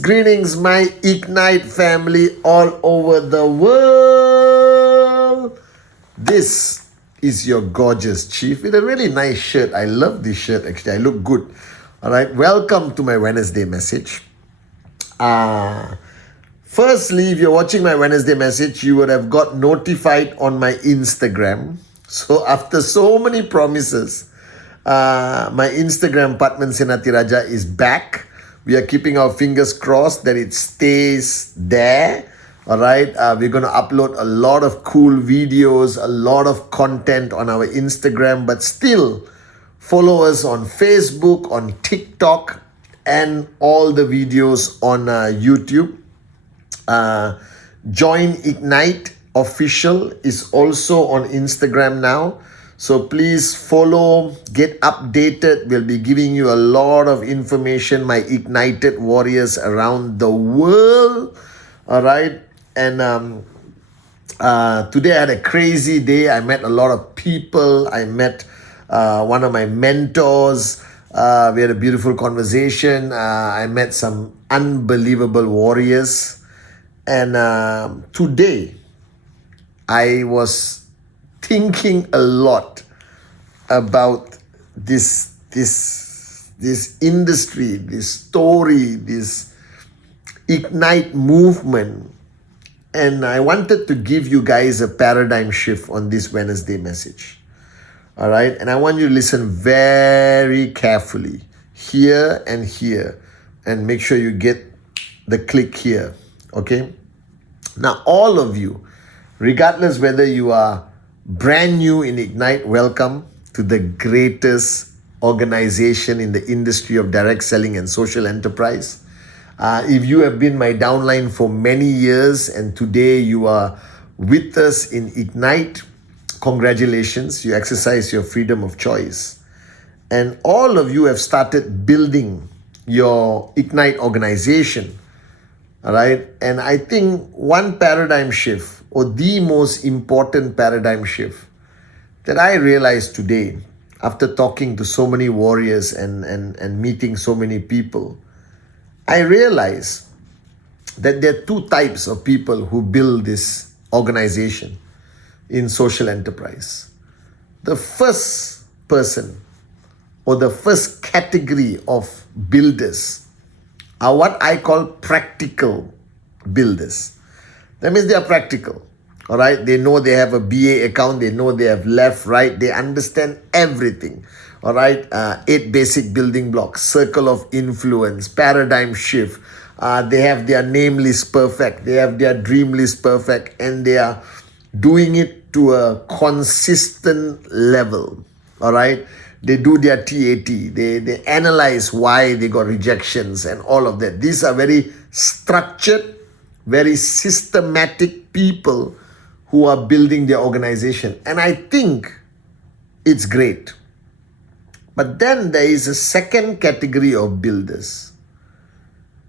Greetings, my Ignite family all over the world. This is your gorgeous chief with a really nice shirt. I love this shirt, actually. I look good. All right, welcome to my Wednesday message. Firstly, if you're watching my Wednesday message, you would have got notified on my Instagram. So after so many promises, my Instagram Pathman Senatiraja is back. We are keeping our fingers crossed that it stays there. All right. We're going to upload a lot of cool videos, a lot of content on our Instagram, but still follow us on Facebook, on TikTok, and all the videos on YouTube. Join Ignite Official is also on Instagram now. So please follow, get updated. We'll be giving you a lot of information, my ignited warriors around the world. All right. And today I had a crazy day. I met a lot of people. I met one of my mentors. We had a beautiful conversation. I met some unbelievable warriors. And today I was thinking a lot about this industry, this story, this Ignite movement. And I wanted to give you guys a paradigm shift on this Wednesday message. All right. And I want you to listen very carefully here, and make sure you get the click here. Okay. Now, all of you, regardless whether you are brand new in Ignite, welcome to the greatest organization in the industry of direct selling and social enterprise. If you have been my downline for many years and today you are with us in Ignite, congratulations, you exercise your freedom of choice. And all of you have started building your Ignite organization. All right. And I think one paradigm shift, or the most important paradigm shift that I realized today after talking to so many warriors and meeting so many people, I realized that there are two types of people who build this organization in social enterprise. The first person, or the first category of builders, are what I call practical builders. That means they are practical. All right. They know they have a BA account. They know they have left, right. They understand everything. All right. 8 basic building blocks, circle of influence, paradigm shift. They have their name list perfect. They have their dream list perfect, and they are doing it to a consistent level. All right. They do their TAT. They analyze why they got rejections and all of that. These are very structured, very systematic people who are building their organization. And I think it's great. But then there is a second category of builders.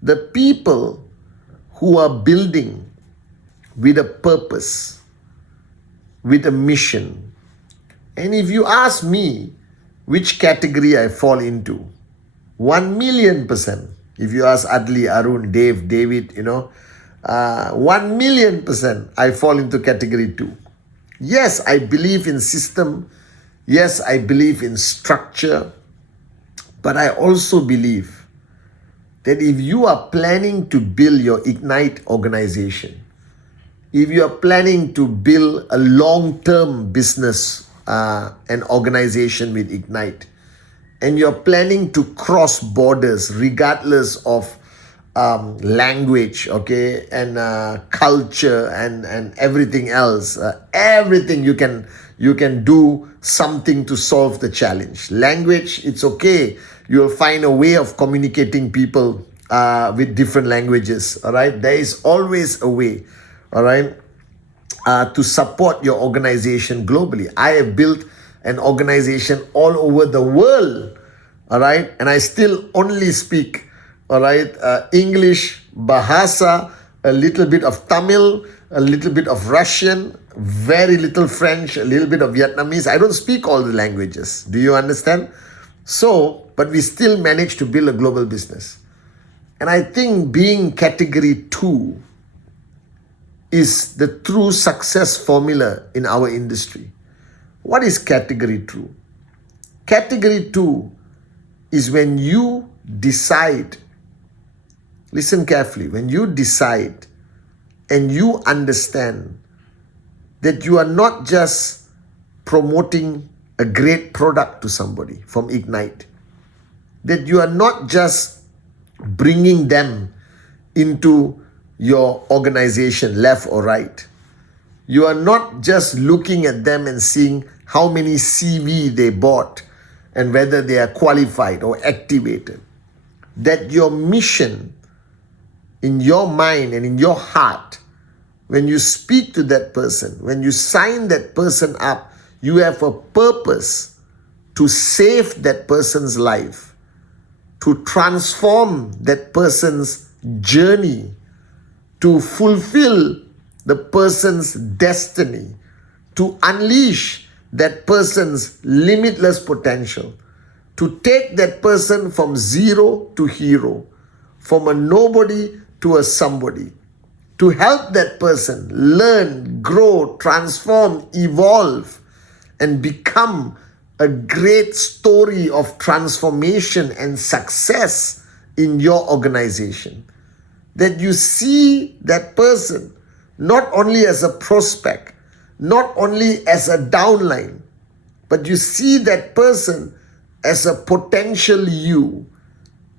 The people who are building with a purpose, with a mission. And if you ask me which category I fall into, 1,000,000%. If you ask Adli, Arun, Dave, David, 1,000,000% I fall into category 2. Yes, I believe in system. Yes, I believe in structure. But I also believe that if you are planning to build your Ignite organization, if you are planning to build a long-term business and organization with Ignite, and you're planning to cross borders regardless of language, okay, and culture and everything else, everything you can do something to solve the challenge. Language, it's okay. You'll find a way of communicating people with different languages. All right, there is always a way. All right. To support your organization globally. I have built an organization all over the world, all right? And I still only speak, all right, English, Bahasa, a little bit of Tamil, a little bit of Russian, very little French, a little bit of Vietnamese. I don't speak all the languages. Do you understand? So, but we still managed to build a global business. And I think being category 2 is the true success formula in our industry. What is category 2? Category 2 is when you decide, listen carefully, when you decide and you understand that you are not just promoting a great product to somebody from Ignite, that you are not just bringing them into your organization left or right. You are not just looking at them and seeing how many CV they bought and whether they are qualified or activated. That your mission in your mind and in your heart, when you speak to that person, when you sign that person up, you have a purpose to save that person's life, to transform that person's journey, to fulfill the person's destiny, to unleash that person's limitless potential, to take that person from zero to hero, from a nobody to a somebody, to help that person learn, grow, transform, evolve, and become a great story of transformation and success in your organization. That you see that person not only as a prospect, not only as a downline, but you see that person as a potential you,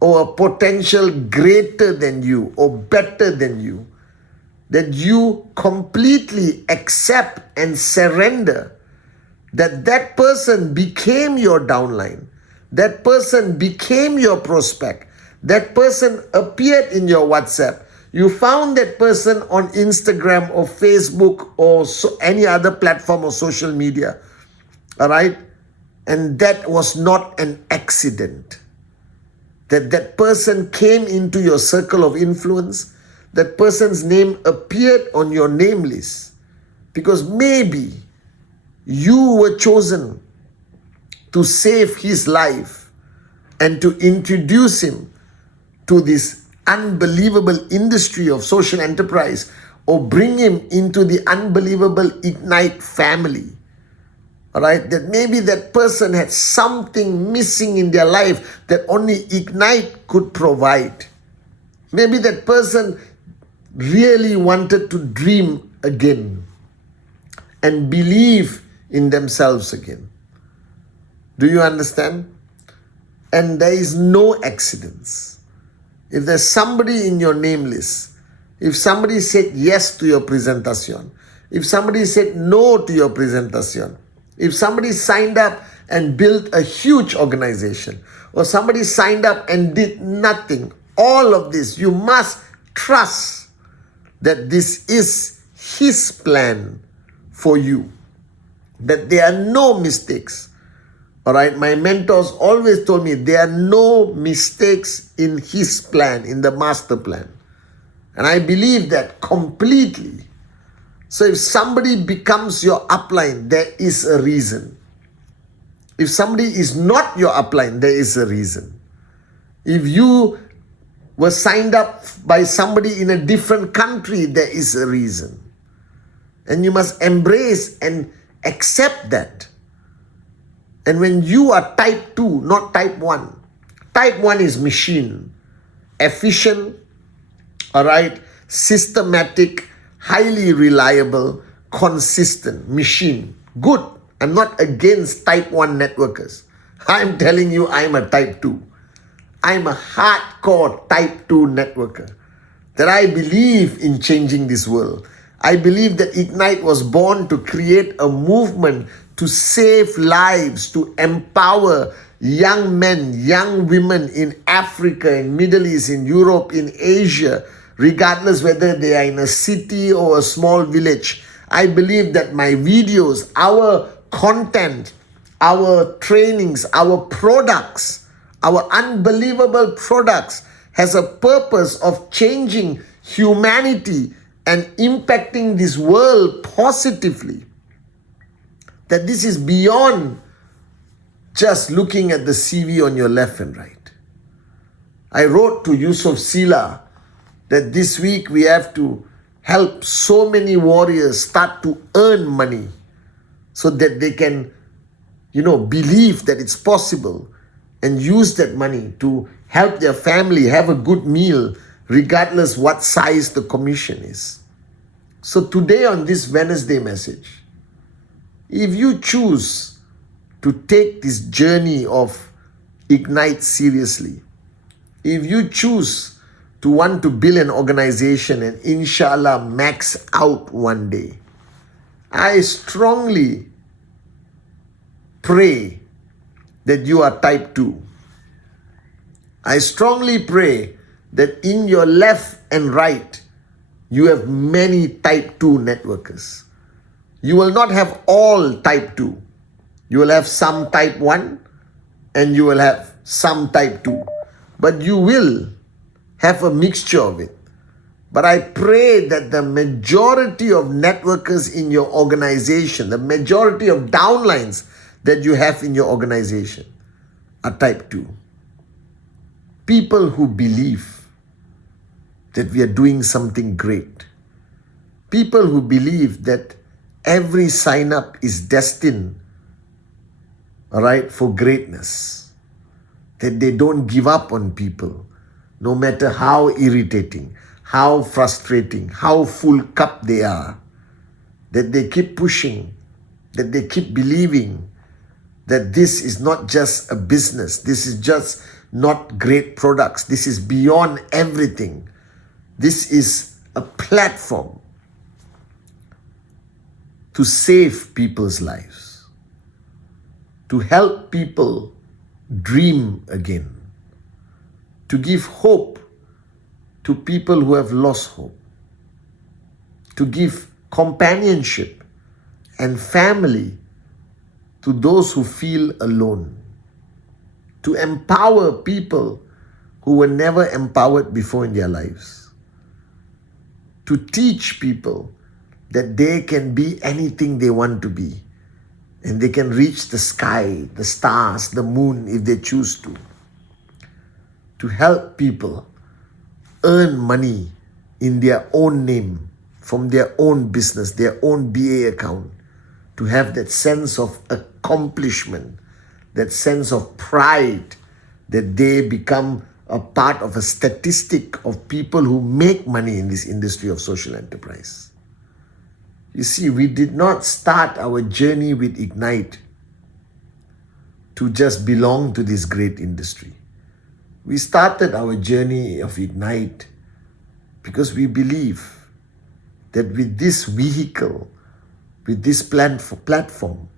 or a potential greater than you or better than you. That you completely accept and surrender that that person became your downline, that person became your prospect, that person appeared in your WhatsApp. You found that person on Instagram or Facebook or any other platform or social media. All right? And that was not an accident. That person came into your circle of influence. That person's name appeared on your name list. Because maybe you were chosen to save his life and to introduce him to this unbelievable industry of social enterprise, or bring him into the unbelievable Ignite family. All right, that maybe that person had something missing in their life that only Ignite could provide. Maybe that person really wanted to dream again and believe in themselves again. Do you understand? And there is no accidents. If there's somebody in your name list, if somebody said yes to your presentation, if somebody said no to your presentation, if somebody signed up and built a huge organization, or somebody signed up and did nothing, all of this, you must trust that this is his plan for you. That there are no mistakes. All right, my mentors always told me there are no mistakes in his plan, in the master plan. And I believe that completely. So if somebody becomes your upline, there is a reason. If somebody is not your upline, there is a reason. If you were signed up by somebody in a different country, there is a reason. And you must embrace and accept that. And when you are type 2, not type 1. Type 1 is machine. Efficient, all right, systematic, highly reliable, consistent machine. Good. I'm not against type 1 networkers. I'm telling you, I'm a type 2. I'm a hardcore type 2 networker. That I believe in changing this world. I believe that Ignite was born to create a movement to save lives, to empower young men, young women in Africa, in Middle East, in Europe, in Asia, regardless whether they are in a city or a small village. I believe that my videos, our content, our trainings, our products, our unbelievable products has a purpose of changing humanity and impacting this world positively. That this is beyond just looking at the CV on your left and right. I wrote to Yusuf Sila that this week we have to help so many warriors start to earn money so that they can, believe that it's possible and use that money to help their family have a good meal regardless what size the commission is. So today on this Wednesday message, if you choose to take this journey of Ignite seriously, if you choose to want to build an organization and inshallah max out one day, I strongly pray that you are type 2. I strongly pray that in your left and right, you have many type 2 networkers. You will not have all type 2. You will have some type 1 and you will have some type 2. But you will have a mixture of it. But I pray that the majority of networkers in your organization, the majority of downlines that you have in your organization are type 2. People who believe that we are doing something great. People who believe that every sign up is destined, for greatness. That they don't give up on people, no matter how irritating, how frustrating, how full cup they are. That they keep pushing, that they keep believing that this is not just a business, this is just not great products, this is beyond everything. This is a platform to save people's lives, to help people dream again, to give hope to people who have lost hope, to give companionship and family to those who feel alone, to empower people who were never empowered before in their lives, to teach people that they can be anything they want to be and they can reach the sky, the stars, the moon if they choose to help people earn money in their own name, from their own business, their own BA account, to have that sense of accomplishment, that sense of pride that they become a part of a statistic of people who make money in this industry of social enterprise. You see, we did not start our journey with Ignite to just belong to this great industry. We started our journey of Ignite because we believe that with this vehicle, with this platform,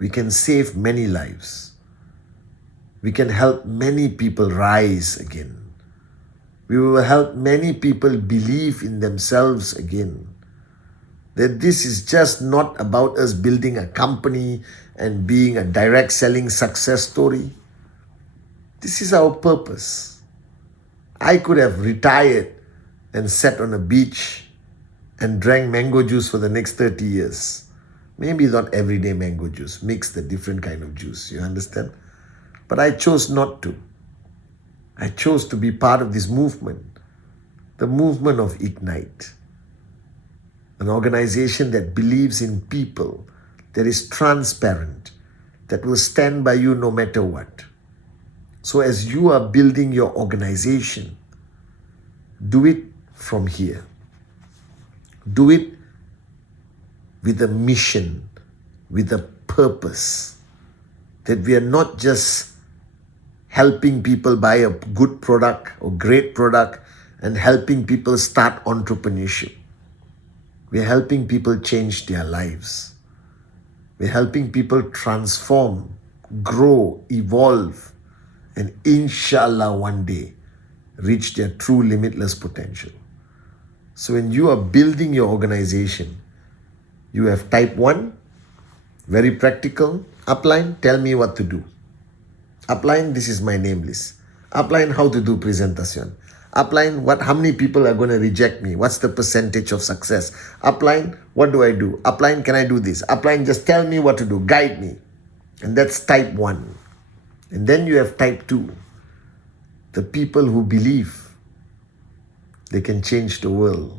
we can save many lives. We can help many people rise again. We will help many people believe in themselves again. That this is just not about us building a company and being a direct selling success story. This is our purpose. I could have retired and sat on a beach and drank mango juice for the next 30 years. Maybe not everyday mango juice, mix the different kind of juice, you understand? But I chose not to. I chose to be part of this movement, the movement of Ignite. An organization that believes in people, that is transparent, that will stand by you no matter what. So as you are building your organization, do it from here. Do it with a mission, with a purpose, that we are not just helping people buy a good product or great product and helping people start entrepreneurship. We're helping people change their lives. We're helping people transform, grow, evolve, and inshallah one day reach their true limitless potential. So when you are building your organization, you have type 1, very practical. Upline, tell me what to do. Upline, this is my name list. Upline, how to do presentation. Upline, how many people are going to reject me? What's the percentage of success? Upline, what do I do? Upline, can I do this? Upline, just tell me what to do. Guide me. And that's type 1. And then you have type 2. The people who believe they can change the world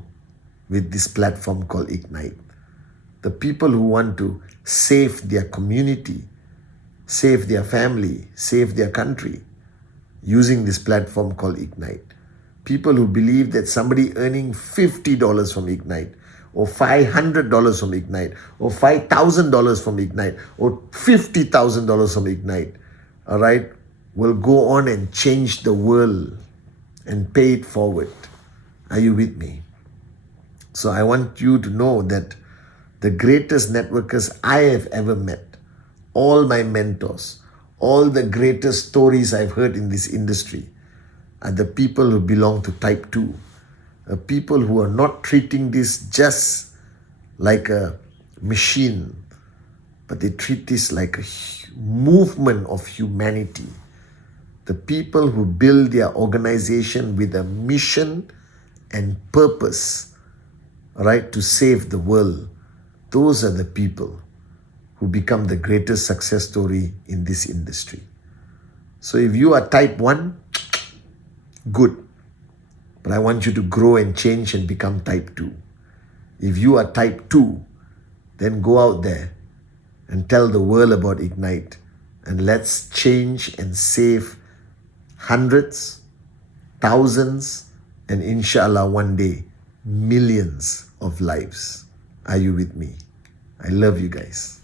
with this platform called Ignite. The people who want to save their community, save their family, save their country using this platform called Ignite. People who believe that somebody earning $50 from Ignite, or $500 from Ignite, or $5,000 from Ignite, or $50,000 from Ignite, all right, will go on and change the world and pay it forward. Are you with me? So I want you to know that the greatest networkers I have ever met, all my mentors, all the greatest stories I've heard in this industry are the people who belong to type 2. People who are not treating this just like a machine, but they treat this like a movement of humanity. The people who build their organization with a mission and purpose, right, to save the world. Those are the people who become the greatest success story in this industry. So if you are type 1, good. But I want you to grow and change and become type 2. If you are type 2, then go out there and tell the world about Ignite. And let's change and save hundreds, thousands, and inshallah one day, millions of lives. Are you with me? I love you guys.